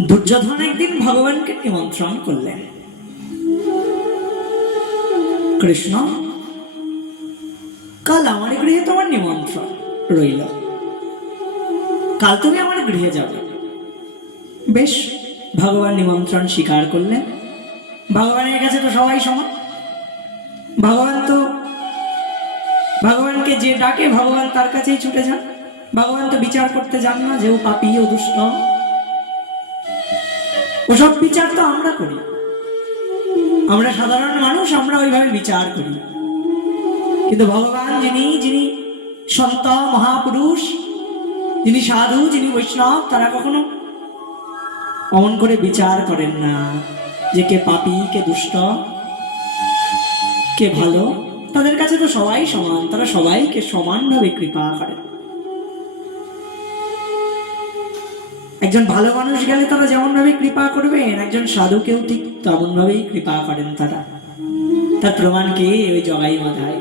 দুর্যোধন একদিন ভগবানকে নিমন্ত্রণ করলেন। কৃষ্ণ, কাল আমার গৃহে তোমার নিমন্ত্রণ রইল। কাল তুমি আমার গৃহে যাবে। বেশ, ভগবান নিমন্ত্রণ স্বীকার করলেন। ভগবানের কাছে তো সবাই সমান। ভগবান তো, ভগবানকে যে ডাকে, ভগবান তার কাছেই ছুটে যান। ভগবান তো বিচার করতে যান না যে ও পাপি ও দুষ্ট। ওসব বিচার তো আমরা করি। আমরা সাধারণ মানুষ, আমরা ওইভাবে বিচার করি। কিন্তু ভগবান যিনি যিনি সন্ত, মহাপুরুষ, যিনি সাধু, যিনি বৈষ্ণব, তারা কখনো অমন করে বিচার করেন না যে কে পাপি, কে দুষ্ট, কে ভালো। তাদের কাছে তো সবাই সমান, তারা সবাইকে সমানভাবে কৃপা করেন একজন ভালো মানুষ গেলে তারা যেমন ভাবে কৃপা করবেন একজন সাধুকেও ঠিক তেমন ভাবেই কৃপা করেন তারা। তার প্রমাণ কে? ওই জগাই মাথায়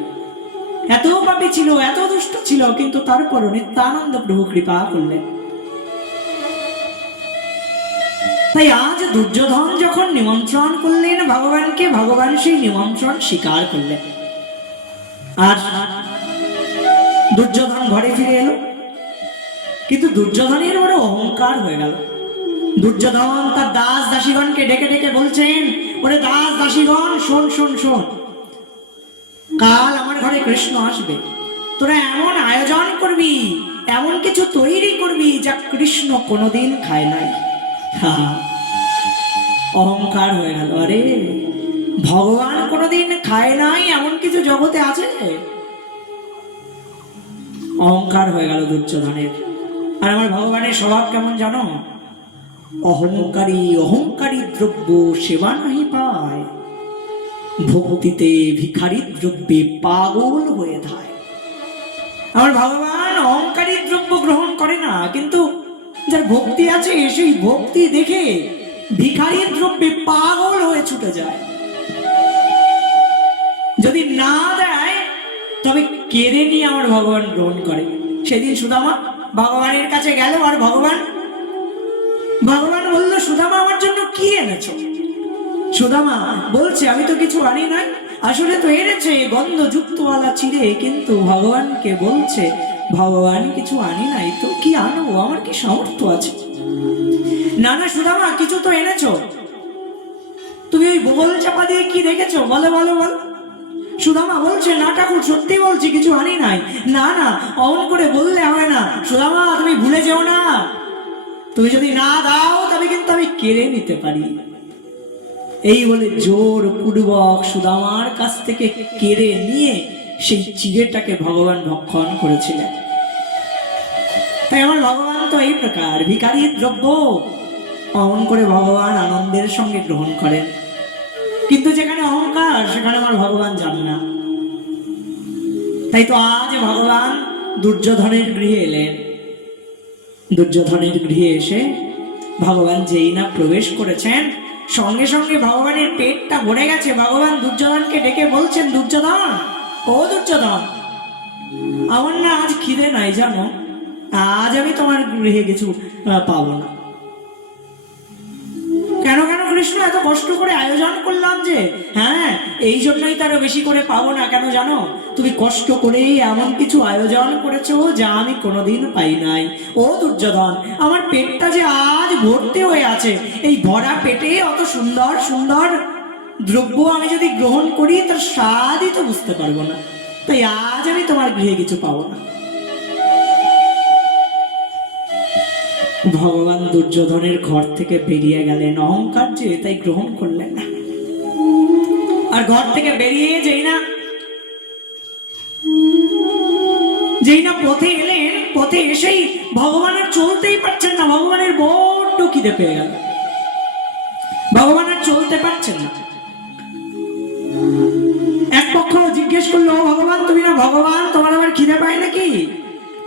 এত পাপি ছিল, এত দুষ্ট ছিল, কিন্তু তারপরও নিত্যানন্দ প্রভু কৃপা করলেন। তাই আজ দুর্যোধন যখন নিমন্ত্রণ করলেন ভগবানকে, ভগবান সেই নিমন্ত্রণ স্বীকার করলেন। আর দুর্যোধন ঘরে ফিরে এলো। কিন্তু দুর্যোধনের বড় অহংকার হয়ে গেল। দুর্যোধন তার দাস দাসীগণকে ডেকে ডেকে বলছেন, ওরে দাস দাসীগণ, শোন শোন শোন। কাল আমার ঘরে কৃষ্ণ আসবে। তোরা এমন আয়োজন করবি, এমন কিছু তৈরি করবি যা কৃষ্ণ কোনোদিন খায় নাই। অহংকার হয়ে গেল। আরে, ভগবান কোনোদিন খায় নাই, এমন কিছু জগতে আছে? অহংকার হয়ে গেল দুর্যোধনের। আর আমার ভগবানের স্বভাব কেমন জানো? অহংকারী অহংকারী দ্রব্য সেবা নাহি পায়। ভক্তিতে ভিখারি দ্রব্যে পাগল হয়ে ধায়। আমার ভগবান অহংকারী দ্রব্য গ্রহণ করে না, কিন্তু যার ভক্তি আছে, সেই ভক্তি দেখে ভিখারি দ্রব্যে পাগল হয়ে ছুটে যায়। যদি না দেয়, তবে কেড়ে নিয়ে আমার ভগবান গ্রহণ করে। সেদিন সুদামা ভগবানের কাছে গেল আর ভগবান ভগবান বলল, সুদামা, আমার জন্য কি এনেছো? সুদামা বলছে, আমি তো কিছু আনি নাই। আসলে তো এনেছে গন্ধ যুক্তওয়ালা চিড়ে, কিন্তু ভগবানকে বলছে, ভগবান কিছু আনি নাই, তো কি আনব? আমার কি সামর্থ্য আছে? না না, সুদামা, কিছু তো এনেছো। তুমি ওই বগল চাপা দিয়ে কি রেখেছো বলো বলো বলো। সুদামা বলছে, না ঠাকুর, সত্যি বলছি, কিছু আনি নাই। না না, অমন করে বললে হয় না। সুদামা তুমি ভুলে যেও না। তুমি যদি না দাও, তবে কিন্তু আমি কেড়ে নিতে পারি। এই বলে জোর পূর্বক সুদামার কাছ থেকে কেড়ে নিয়ে সেই চিড়েটাকে ভগবান ভক্ষণ করেছিলেন। তাই আমার ভগবান তো এই প্রকার ভিকারি দ্রব্য। অমন করে ভগবান আনন্দের সঙ্গে গ্রহণ করেন। কিন্তু যেখানে অহংকার, সেখানে আমার ভগবান যান না। তাই তো আজ ভগবান দুর্যোধনের গৃহে এলেন। দুর্যোধনের গৃহে এসে ভগবান যেই না প্রবেশ করেছেন, সঙ্গে সঙ্গে ভগবানের পেটটা ভরে গেছে। ভগবান দুর্যোধনকে ডেকে বলছেন, দুর্যোধন, ও দুর্যোধন, আমার না আজ খিদে নাই, জানো? আজ আমি তোমার গৃহে কিছু পাবো না। কৃষ্ণ এত কষ্ট করে আয়োজন করলাম যে হ্যাঁ এই জন্যই তারা বেশি করে পাবো না কেন জানো? তুমি কষ্ট করে এমন কিছু আয়োজন করেছ যা আমি কোনোদিন পাই নাই। ও দুর্যোধন, আমার পেটটা যে আজ ভর্তি হয়ে আছে, এই ভরা পেটে অত সুন্দর সুন্দর দ্রব্য আমি যদি গ্রহণ করি, তার স্বাদই তো বুঝতে পারব না। তাই আজ আমি তোমার গৃহে কিছু পাবো না। ভগবান দুর্যোধনের ঘর থেকে বেরিয়ে গেলেন। অহংকার যে, তাই গ্রহণ করলেন না। আর ঘর থেকে বেরিয়ে যেই না যেই না পথে এলেন, পথে এসেই ভগবানের চলতেই পারছেন না, ভগবানের বড্ড খিদে পেয়ে গেল। ভগবান আর চলতে পারছেন না। এক পক্ষ জিজ্ঞেস করল ভগবান, তুমি না ভগবান, তোমার আবার খিদে পায় নাকি?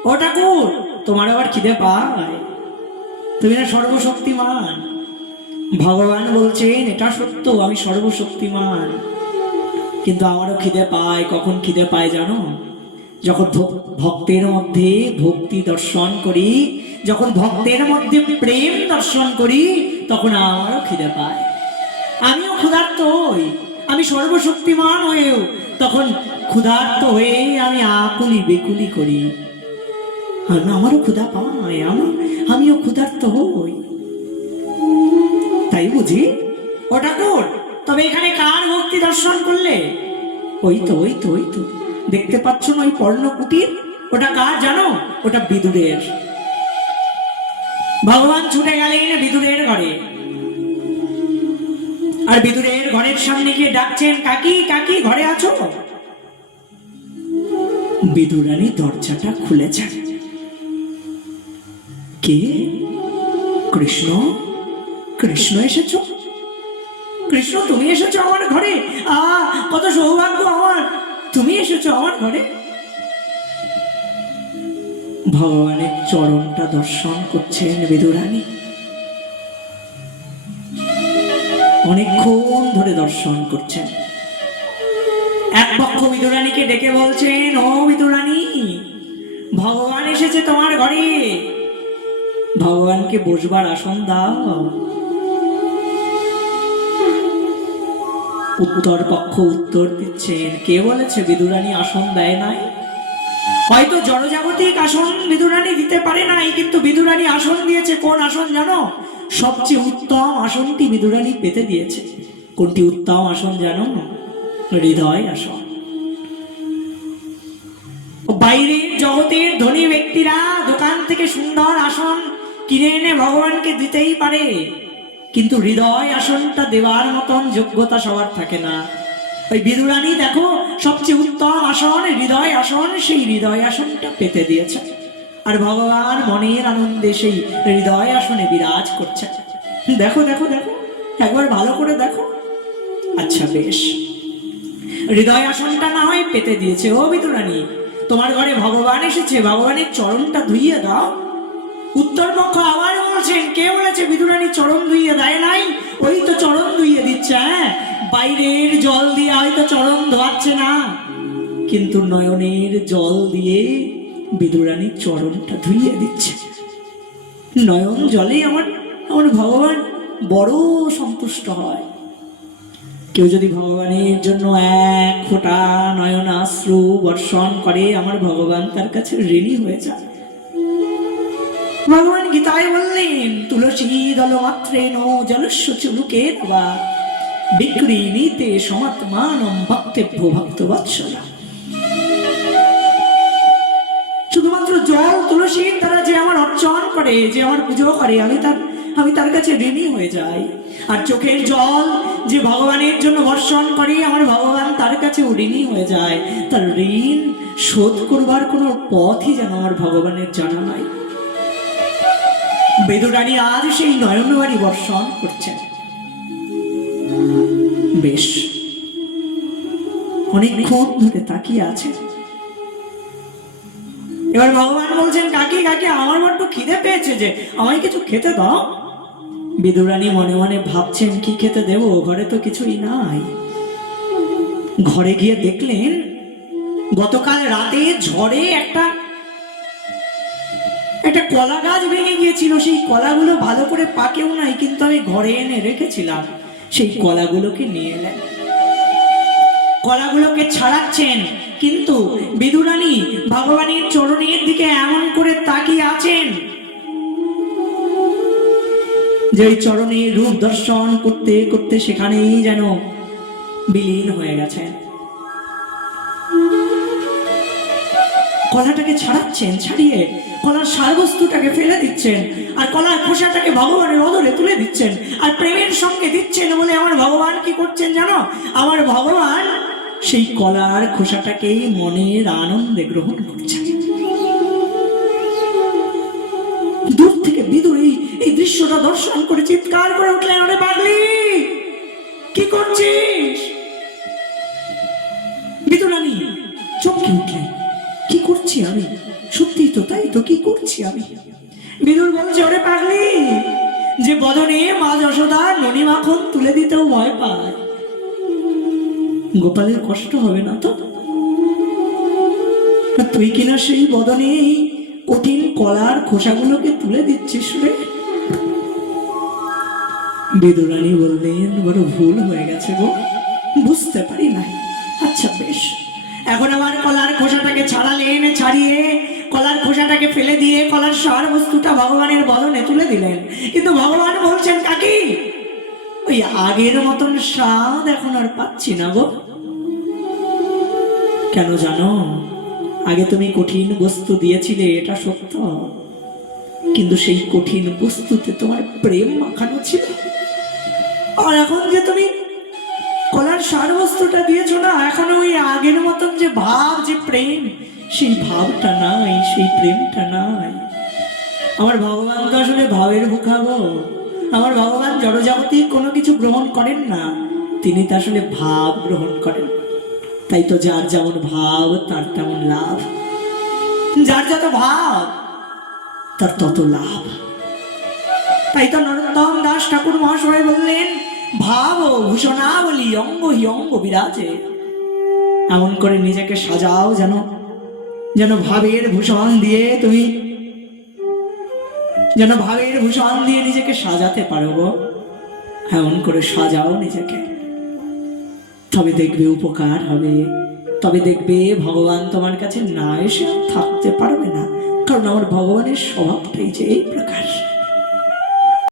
ও ঠাকুর, তোমার আবার খিদে পায়। তুমি না সর্বশক্তিমান। ভগবান বলছেন, এটা সত্য, আমি সর্বশক্তিমান। কিন্তু আমারও খিদে পায়, কখন খিদে পায় জানো? যখন ভক্তের মধ্যে ভক্তি দর্শন করি, যখন ভক্তের মধ্যে প্রেম দর্শন করি, তখন আমারও খিদে পায়। আমিও ক্ষুধার্ত হই, আমি সর্বশক্তিমান হয়েও, তখন ক্ষুধার্ত হয়ে আমি আকুলি বেকুলি করি। আমারও ক্ষুধা পায় আমার, আমিও ক্ষুধার্ত হই। তাই বুঝি? ওটা কোর তবে এখানে কার ভক্তি দর্শন করলে? ওই তো ওই তো ওই তো। দেখতে পাচ্ছ না ওই পর্ণকুটির ওটা কার জানো? ওটা বিদুরের। ভগবান ছুটে গেলেন বিদুরের ঘরে। আর বিদুরের ঘরের সামনে গিয়ে ডাকছেন, কাকি কাকি, ঘরে আছো? বিদুরানী দরজাটা খুলেছেন। কে? কৃষ্ণ? কৃষ্ণ এসেছ? কৃষ্ণ, তুমি এসেছ আমার ঘরে? আ, কত সৌভাগ্য আমার। তুমি এসেছ আমার ঘরে? ভগবানের চরণটা দর্শন করছেন বিদুরানী। অনেকক্ষণ ধরে দর্শন করছেন। এক পক্ষ বিদুরানীকে ডেকে বলছেন, ও বিদুরানী, ভগবান এসেছে তোমার ঘরে। ভগবানকে বসবার আসন দাও। উত্তর পক্ষ উত্তর দিচ্ছেন কে বলেছে বিদুরানী আসন দেয় নাই? হয়তো জড়জাগতিক আসন বিদুরানী দিতে পারে নাই, কিন্তু বিদুরানী আসন দিয়েছে কোন আসন জানো? সবচেয়ে উত্তম আসনটি বিদুরানী পেতে দিয়েছে। কোনটি উত্তম আসন জানো? হৃদয় আসন। বাইরের জগতের ধনী ব্যক্তিরা দোকান থেকে সুন্দর আসন কিনে এনে ভগবানকে দিতেই পারে। কিন্তু হৃদয় আসনটা দেওয়ার মতন যোগ্যতা সবার থাকে না। ওই বিদুরানি দেখো, সবচেয়ে উত্তম আসন, হৃদয় আসন, সেই হৃদয় আসনটা পেতে দিয়েছে। আর ভগবান মনের আনন্দে সেই হৃদয় আসনে বিরাজ করছে। দেখো দেখো দেখো, একবার ভালো করে দেখো। আচ্ছা বেশ। হৃদয় আসনটা না হয় পেতে দিয়েছে। ও বিদুরানি তোমার ঘরে ভগবান এসেছে, ভগবানের চরণটা ধুইয়ে দাও। উত্তর পক্ষ আবার বলছেন, কে বলেছে বিদুরানী চরণ ধুইয়ে দেয় নাই? ওই তো চরণ ধুইয়ে দিচ্ছে হ্যাঁ? বাইরের জল দিয়ে হয়তো চরণ ধোয়াচ্ছে না। কিন্তু নয়নের জল দিয়ে বিদুরানী চরণটা ধুইয়ে দিচ্ছে। নয়ন জলে আমার আমার ভগবান বড় সন্তুষ্ট হয়। কেউ যদি ভগবানের জন্য এক ফোঁটা নয়ন আশ্রু বর্ষণ করে, আমার ভগবান তার কাছে ঋণী হয়ে যায় ভগবান গীতায় বললেন, তুলসী দল মাত্রে নো জলস্য চুলুকে বিক্রি নিতে ভক্তেভ্য ভক্ত বৎসলা শুধুমাত্র জল, তুলসী তারা যে আমার অর্চন করে, যে আমার পুজো করে, আমি তার আমি তার কাছে ঋণী হয়ে যাই। আর চোখের জল যে ভগবানের জন্য বর্ষণ করে, আমার ভগবান তার কাছে ঋণী হয়ে যায়। তার ঋণ শোধ করবার কোনো পথই যেন আমার ভগবানের জানা নাই। বেদরানী আজ সেই নয়নবাড়ি বর্ষণ করছেন। বেশ, অনেকক্ষণ ধরে তাকিয়ে আছে এবার ভগবান বলছেন, কাকি কাকি, আমার বড্ড খিদে পেয়েছে যে, আমায় কিছু খেতে দাও। বিদুরানী মনে মনে ভাবছেন, কি খেতে দেব? ঘরে তো কিছুই নাই। ঘরে গিয়ে দেখলেন, গতকাল রাতে ঝড়ে একটা একটা কলা গাছ ভেঙে গিয়েছিল, সেই কলাগুলো ভালো করে পাকেও নাই, কিন্তু আমি ঘরে এনে রেখেছিলাম। সেই কলাগুলোকে নিয়ে এলেন। কলাগুলোকে ছাড়াচ্ছেন, কিন্তু বিদুরানী ভগবানের চরণের দিকে এমন করে তাকিয়ে আছেন। যে ওই চরণের রূপ দর্শন করতে করতে সেখানেই যেন বিলীন হয়ে গেছেন। কলাটাকে ছাড়াচ্ছেন, ছাড়িয়ে কলার সারবস্তুটাকে ফেলে দিচ্ছেন, আর কলার খোসাটাকে ভগবানের অদরে তুলে দিচ্ছেন, আর প্রেমের সঙ্গে দিচ্ছেন বলে আমার ভগবান কি করছেন জানো? আমার ভগবান সেই কলার খোসাটাকেই মনের আনন্দে গ্রহণ করছেন। দূর থেকে বিদুর এই এই দৃশ্যটা দর্শন করে চিৎকার করে উঠলেন, আরে পাগলি, কি করছিস? বিদুরানী চমকে উঠলেন। করছি আমি? সত্যি তো তাই তো, কি করছি আমি? বিদুর বলছে ওরে পাগলি। যে বদনে মা যশোদা ননি মাখন তুলে দিতেও ভয় পায়। গোপালের কষ্ট হবে না তো তুই কিনা সেই বদনে কঠিন কলার খোসাগুলোকে তুলে দিচ্ছিস রে? বেদুরানী বললেন, বড় ভুল হয়ে গেছে গো। বুঝতে পারি নাই। আচ্ছা বেশ। এখন আমার কলার খোসাটাকে ছাড়ালেন, ছাড়িয়ে কলার খোসাটাকে ফেলে দিয়ে কলার সার বস্তুটা ভগবানের বদনে তুলে দিলেন। কিন্তু ভগবান বলছেন, কাকি, ওই আগের মতন স্বাদ এখন আর পাচ্ছি না গো। কেন জানো, আগে তুমি কঠিন বস্তু দিয়েছিলে, এটা সত্য। কিন্তু সেই কঠিন বস্তুতে তোমার প্রেম মাখানো ছিল। আর এখন যে তুমি কলার সার বস্তুটা দিয়েছ না? এখন ওই আগের মতন যে ভাব, যে প্রেম, সেই ভাবটা নাই, সেই প্রেমটা নাই। আমার ভগবান তো আসলে ভাবের ভুখাবো আমার ভগবান জড়জাগতিক কোনো কিছু গ্রহণ করেন না। তিনি তো আসলে ভাব গ্রহণ করেন। তাই তো যার যেমন ভাব, তার তেমন লাভ। যার যত ভাব, তার তত লাভ। তাই তো নরোত্তম দাস ঠাকুর মহাশয় বললেন ভাব ভূষণা বলি অঙ্গ হি অঙ্গ বিরাজে। এমন করে নিজেকে সাজাও যেন যেন ভাবের ভূষণ দিয়ে তুমি, যেন ভাবের ভূষণ দিয়ে নিজেকে সাজাতে পারো গো। এমন করে সাজাও নিজেকে। তবে দেখবে উপকার হবে। তবে দেখবে ভগবান তোমার কাছে না এসে থাকতে পারবে না। কারণ আমার ভগবানের স্বভাবটাই যে এই প্রকার।